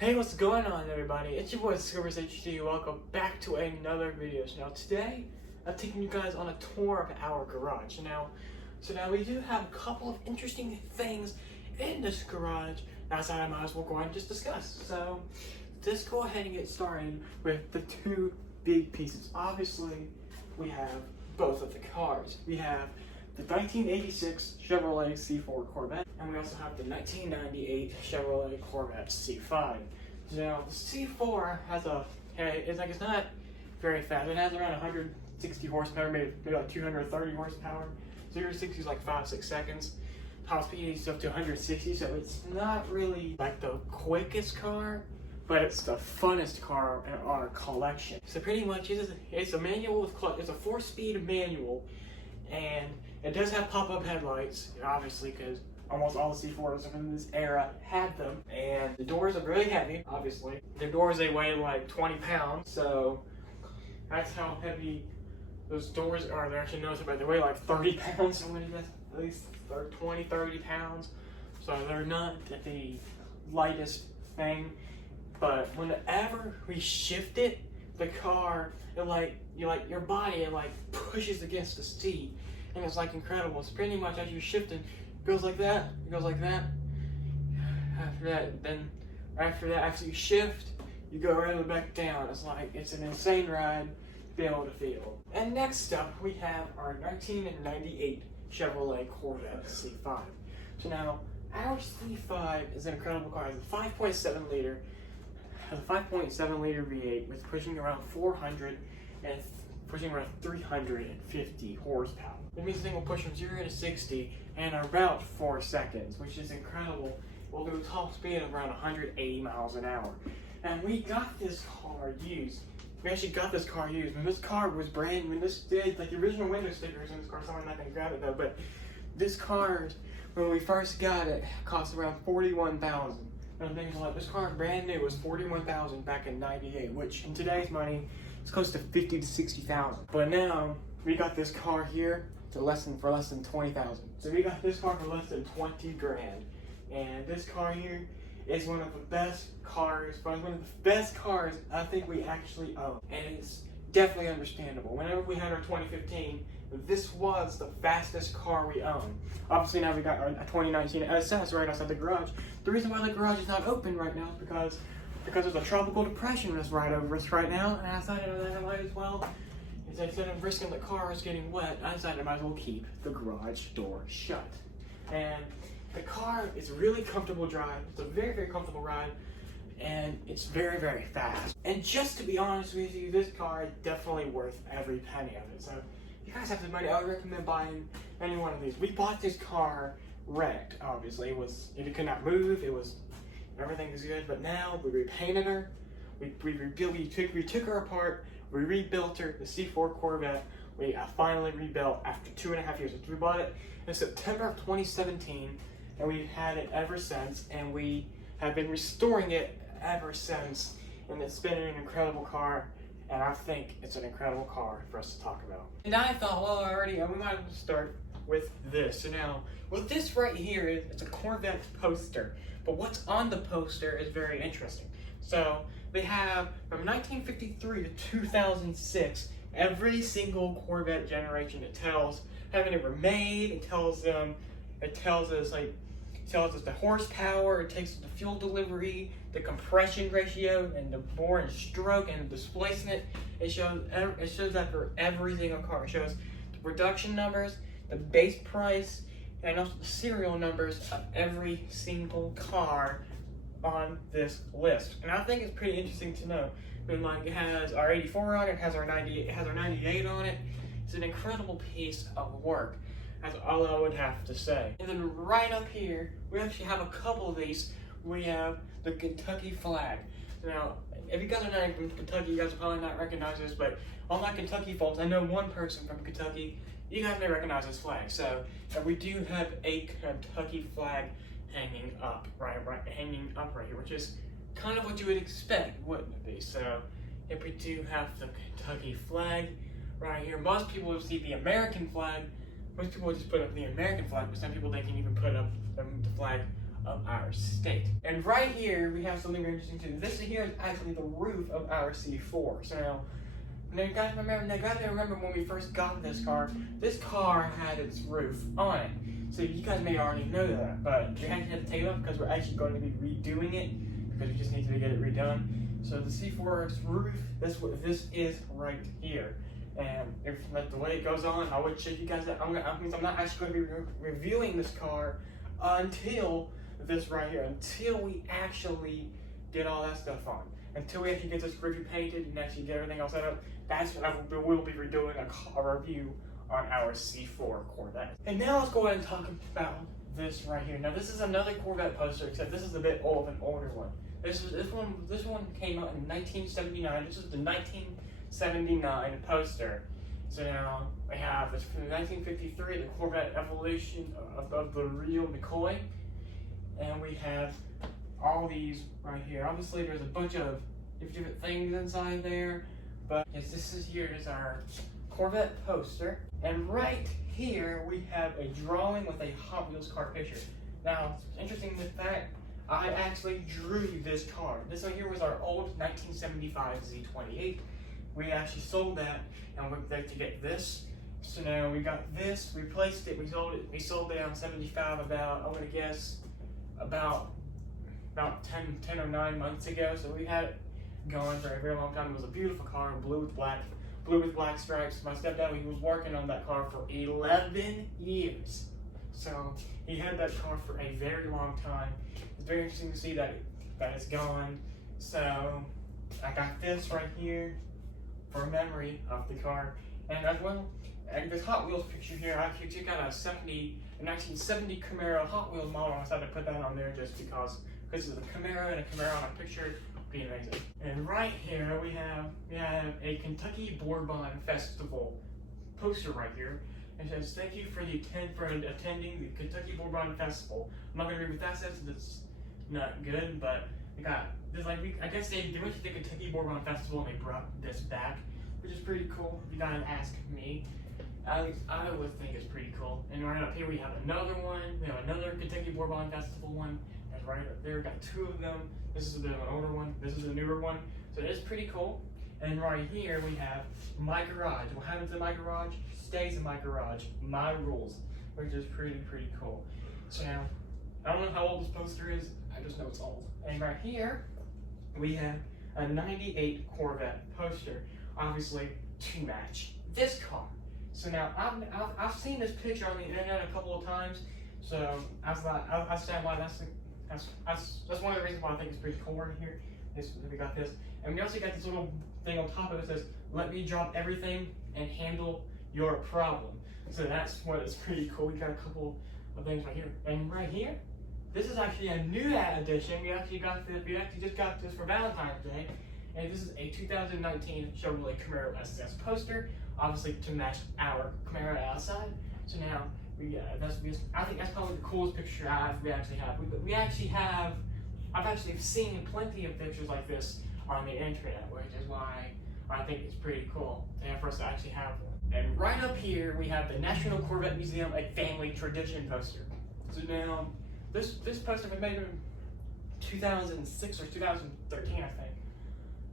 Hey, what's going on, everybody? It's your boy Scribbers HD. Welcome back to another video. So now today, I'm taking you guys on a tour of our garage. So now we do have a couple of interesting things in this garage that I might as well go ahead and just discuss. So let's go ahead and get started with the two big pieces. Obviously, we have both of the cars. We have the 1986 Chevrolet C4 Corvette, and we also have the 1998 Chevrolet Corvette C5. Now, the C4 has it's not very fast. It has around 160 horsepower, maybe like 230 horsepower. 0 to 60 is like 5-6 seconds. Top speed is up to 160, so it's not really like the quickest car, but it's the funnest car in our collection. So pretty much, it's a manual with clutch. It's a 4-speed manual, and it does have pop-up headlights, obviously, because almost all the C4s from this era had them. And the doors are really heavy, obviously. The doors, they weigh like 20 pounds, so that's how heavy those doors are. They're actually noticeable, they weigh like 30 pounds, so at least 20, 30 pounds. So they're not the lightest thing, but whenever we shift it, the car, your body, pushes against the seat. And it's like incredible. It's pretty much as you're shifting, it goes like that, it goes like that. After you shift, you go right back down. It's an insane ride to be able to feel. And next up, we have our 1998 Chevrolet Corvette C5. So now, our C5 is an incredible car. It's a 5.7 liter, V8 with pushing around 350 horsepower. That means the thing will push from 0 to 60 in about 4 seconds, which is incredible. We'll do a top speed of around 180 miles an hour. And we got this car used. We actually got this car used. When this car was brand new, the original window stickers in this car, someone not gonna grab it though, but this car, when we first got it, cost around $41,000. And things like this car brand new was $41,000 back in '98, which in today's money, it's close to $50,000 to $60,000. But now we got this car here for less than $20,000. So we got this car for less than 20 grand. And this car here is one of the best cars, I think we actually own. And it's definitely understandable. Whenever we had our 2015, this was the fastest car we own. Obviously now we got our 2019 SS right outside the garage. The reason why the garage is not open right now is because there's a tropical depression that's right over us right now, and I decided that I might as well, instead of risking the cars getting wet, I decided I might as well keep the garage door shut. And the car is a really comfortable drive. It's a very, very comfortable ride, and it's very, very fast. And just to be honest with you, this car is definitely worth every penny of it. So if you guys have the money, I would recommend buying any one of these. We bought this car wrecked, obviously. It could not move. Everything is good, but now we repainted her. We took her apart. We rebuilt her, the C4 Corvette. We finally rebuilt after 2.5 years. We bought it in September of 2017, and we've had it ever since. And we have been restoring it ever since. And it's been an incredible car, and I think it's an incredible car for us to talk about. And I thought, well, we might as well start with this. So now, what this right here is, it's a Corvette Poster. But what's on the poster is very interesting. So they have from 1953 to 2006, every single Corvette generation. It tells how many were made. It tells us the horsepower. It takes the fuel delivery, the compression ratio, and the bore and stroke and the displacement. It shows that for every single car. It shows the production numbers, the base price, and also the serial numbers of every single car on this list. And I think it's pretty interesting to know. It has our 84 on it, it has our 98 on it. It's an incredible piece of work. That's all I would have to say. And then right up here, we actually have a couple of these. We have the Kentucky flag. Now, if you guys are not from Kentucky, you guys will probably not recognize this, but all my Kentucky folks, I know one person from Kentucky, you guys may recognize this flag. So we do have a Kentucky flag hanging up right here, which is kind of what you would expect, wouldn't it be? So if we do have the Kentucky flag right here, most people will see the American flag. Most people will just put up the American flag, but some people, they can even put up the flag of our state. And right here, we have something very interesting too. This here is actually the roof of our C4. So now you gotta remember when we first got this car had its roof on it. So you guys may already know that, but we actually had to take it off because we're actually going to be redoing it because we just need to get it redone. So the C4's roof, this is right here. And if the way it goes on, I would show you guys that I'm not actually going to be reviewing this car until this right here, until we actually get all that stuff on. Until we actually get this roof painted and actually get everything all set up, that's when we'll be redoing a review on our C4 Corvette. And now let's go ahead and talk about this right here. Now this is another Corvette Poster, except this is a bit of an older one. This one came out in 1979. This is the 1979 Poster. So now we have this from 1953, the Corvette Evolution of the real McCoy, and we have all these right here. Obviously, there's a bunch of different things inside there, but yes, this is our Corvette Poster, and right here we have a drawing with a Hot Wheels car picture. Now, it's interesting the fact I actually drew this car. This one here was our old 1975 Z28. We actually sold that, and we're going to get this. So now we got this, replaced it, we sold it on 75 about, I'm gonna guess, about 10 or 9 months ago. So we had it going for a very long time. It was a beautiful car, blue with black stripes. My stepdad, he was working on that car for 11 years. So he had that car for a very long time. It's very interesting to see that it's gone. So I got this right here for a memory of the car. And as well, and this Hot Wheels picture here, I actually took out a 1970 Camaro Hot Wheels model. I decided to put that on there just because it's a Camaro and a Camaro on a picture would be amazing. And right here we have a Kentucky Bourbon Festival poster right here. It says, "Thank you for attending the Kentucky Bourbon Festival." I'm not gonna read what that says, it's not good, but we got this, like, I guess they went to the Kentucky Bourbon Festival and they brought this back, which is pretty cool. If you gotta ask me, I would think it's pretty cool. And right up here we have another one. We have another Kentucky Bourbon Festival one. That's right up there. We got two of them. This is a bit of an older one. This is a newer one. So it is pretty cool. And right here we have my garage. What happens in my garage stays in my garage. My rules, which is pretty cool. So now, I don't know how old this poster is. I just know it's old. And right here we have a 98 Corvette Poster, obviously to match this car. So now I've seen this picture on the internet a couple of times. So I stand by that's one of the reasons why I think it's pretty cool right here. We got this, and we also got this little thing on top of it that says, "Let me drop everything and handle your problem." So that's what is pretty cool. We got a couple of things right here, and right here, this is actually a new addition. We actually just got this for Valentine's Day, and this is a 2019 Chevrolet Camaro SS Poster, obviously to match our Camaro outside. So now I think that's probably the coolest picture we actually have. I've actually seen plenty of pictures like this on the internet, which is why I think it's pretty cool for us to actually have one. And right up here we have the National Corvette Museum, a family tradition poster. So now this poster was made in 2006 or 2013, I think.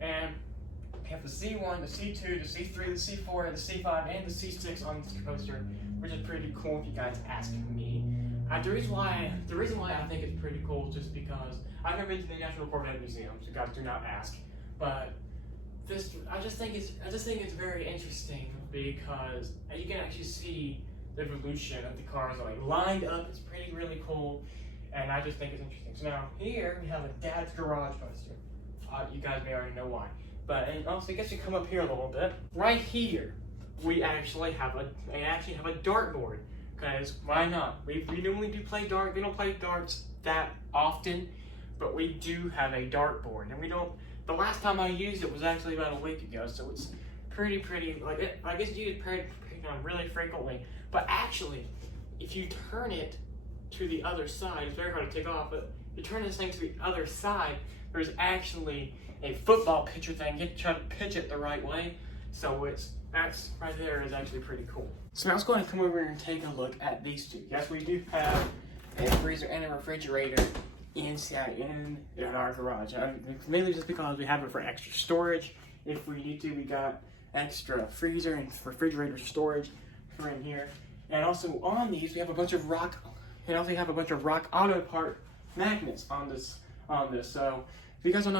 And we have the C1, the C2, the C3, the C4, the C5, and the C6 on this poster, which is pretty cool if you guys ask me. The reason why I think it's pretty cool is just because I've never been to the National Corvette Museum, so guys do not ask. But I just think it's very interesting because you can actually see the evolution of the cars like lined up. It's really cool, and I just think it's interesting. So now here we have a Dad's Garage poster. You guys may already know why. But and also, I guess you come up here a little bit. Right here, we actually have a dartboard. Because why not? We normally do play dart. We don't play darts that often, but we do have a dartboard, and we don't. The last time I used it was actually about a week ago, so it's pretty. Like I guess you use it really frequently. But actually, if you turn it to the other side, it's very hard to take off. But if you turn this thing to the other side, there's actually a football pitcher thing. You have to try to pitch it the right way. So that's right there is actually pretty cool. So now let's go ahead and come over and take a look at these two. Yes, we do have a freezer and a refrigerator inside in our garage. It's mainly just because we have it for extra storage. If we need to, we got extra freezer and refrigerator storage for in here. And also on these, we have a bunch of rock auto part magnets on this. So if you guys do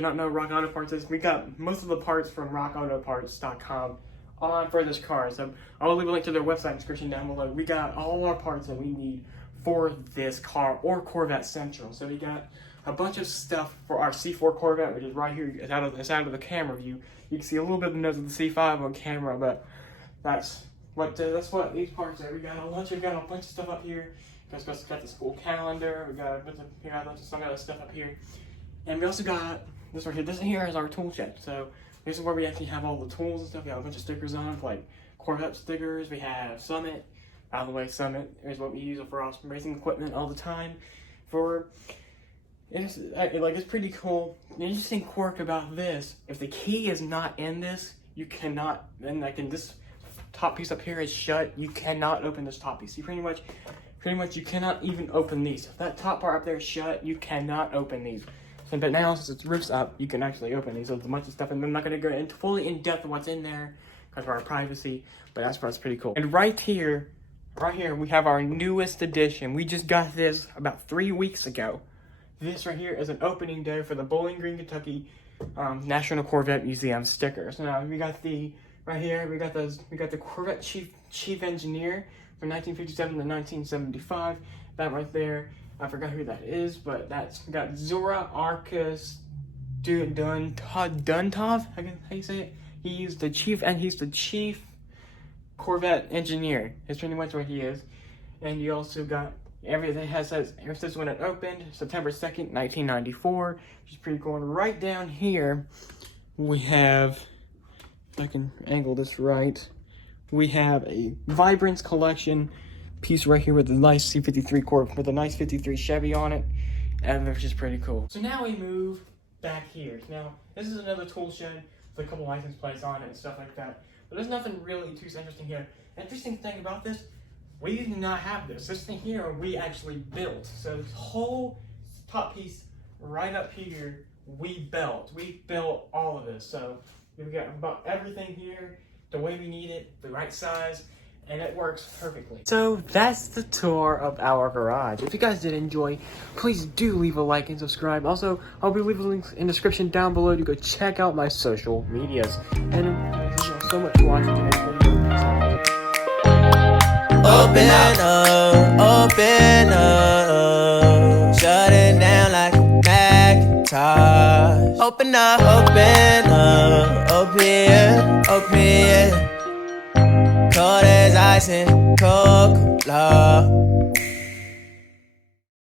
not know Rock Auto Parts is, we got most of the parts from rockautoparts.com on for this car. So I'll leave a link to their website description down below. We got all our parts that we need for this car or Corvette Central. So we got a bunch of stuff for our C4 Corvette, which is right here. It's out of the camera view. You can see a little bit of the nose of the C5 on camera, but that's what these parts are. We got a bunch of stuff up here. We got the school calendar. We got a bunch of some other stuff up here, and we also got this right here. This here is our tool shed. So this is where we actually have all the tools and stuff. We have a bunch of stickers on, like Corvette stickers. We have Summit. By the way, Summit is what we use for our racing equipment all the time. It's pretty cool. The interesting quirk about this, if the key is not in this, you cannot, and like in this top piece up here is shut, you cannot open this top piece. You pretty much you cannot even open these. If that top part up there is shut, you cannot open these. So, but now since it's roofs up, you can actually open these. So there's a bunch of stuff, and I'm not going to go fully in depth of what's in there because of our privacy, but that's pretty cool. And right here, we have our newest addition. We just got this about 3 weeks ago. This right here is an opening day for the Bowling Green, Kentucky National Corvette Museum sticker. So now we got the we got the Corvette Chief Engineer from 1957 to 1975. That right there, I forgot who that is, but we got Zora Arcus Duntov. How you say it? He's the chief Corvette engineer. That's pretty much what he is. And you also got everything says when it opened, September 2nd, 1994, which is pretty cool. And right down here, we have, if I can angle this right, we have a Vibrance Collection piece right here with a nice C53 Corvette, with a nice 53 Chevy on it, and which is pretty cool. So now we move back here. Now, this is another tool shed with a couple license plates on it and stuff like that. But there's nothing really too interesting here. The interesting thing about this, we did not have this. This thing here we actually built. So this whole top piece right up here, we built. We built all of this. So we've got about everything here the way we need it, the right size, and it works perfectly. So that's the tour of our garage. If you guys did enjoy, please do leave a like and subscribe. Also, I'll be leaving links in the description down below to go check out my social medias. And thank you so much for watching. Open up, shut it down like a Macintosh. Open up, open here. Cold as ice and Coca-Cola.